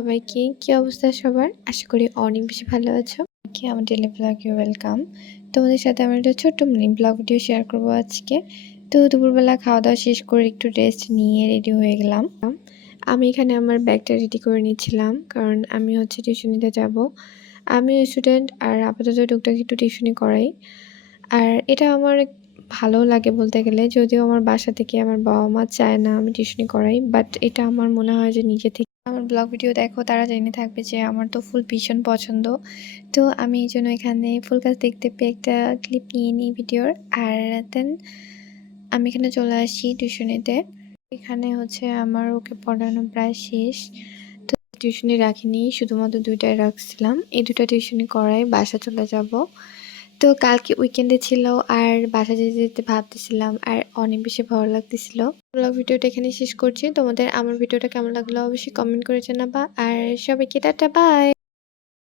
সবাইকে কি অবস্থা সবার? আশা করি অনেক বেশি ভালো আছো। আমার ডেইলি ব্লগে ওয়েলকাম। তোমাদের সাথে আমি একটা ছোট্ট মিনি ব্লগ ভিডিও শেয়ার করব আজকে। তো দুপুরবেলা খাওয়া-দাওয়া শেষ করে একটু রেস্ট নিয়ে রেডি হয়ে গেলাম। আমি এখানে আমার ব্যাগটা রেডি করে নিচ্ছিলাম। কারণ আমি হচ্ছে টিউশন নিতে যাব। আমি স্টুডেন্ট আর আপাতত টুকটাক একটু টিউশনি করাই। আর এটা আমার ভালো লাগে বলতে গেলে। যদিও আমার বাসা থেকে আমার বাবা-মা চায় না আমি টিউশনি করাই। বাট এটা আমার মনে হয় যে নিজে থেকে আমার ব্লগ ভিডিও দেখো তারা জেনে থাকবে যে আমার তো ফুল ভীষণ পছন্দ। তো আমি এইজন্য এখানে ফুল গাছ দেখতে পেয়ে একটা ক্লিপ নিয়ে নিই ভিডিওর। আর দেন আমি এখানে চলে আসি টিউশনিতে। এখানে হচ্ছে আমার ওকে পড়ানো প্রায় শেষ। তো টিউশনি রাখিনি, শুধুমাত্র ২ টাই রাখছিলাম। এই ২ টা টিউশনি করাই বাসা চলে যাব। তো কালকে উইকেন্ডে ছিল আর বাসা যেতে যেতে ভাবতেছিলাম আর অনেক বেশি ভালো লাগতেছিল। ব্লগ ভিডিওটা এখানে শেষ করছি। তোমাদের আমার ভিডিওটা কেমন লাগলো অবশ্যই কমেন্ট করে জানাবা। আর সবাইকে টাটা বাই।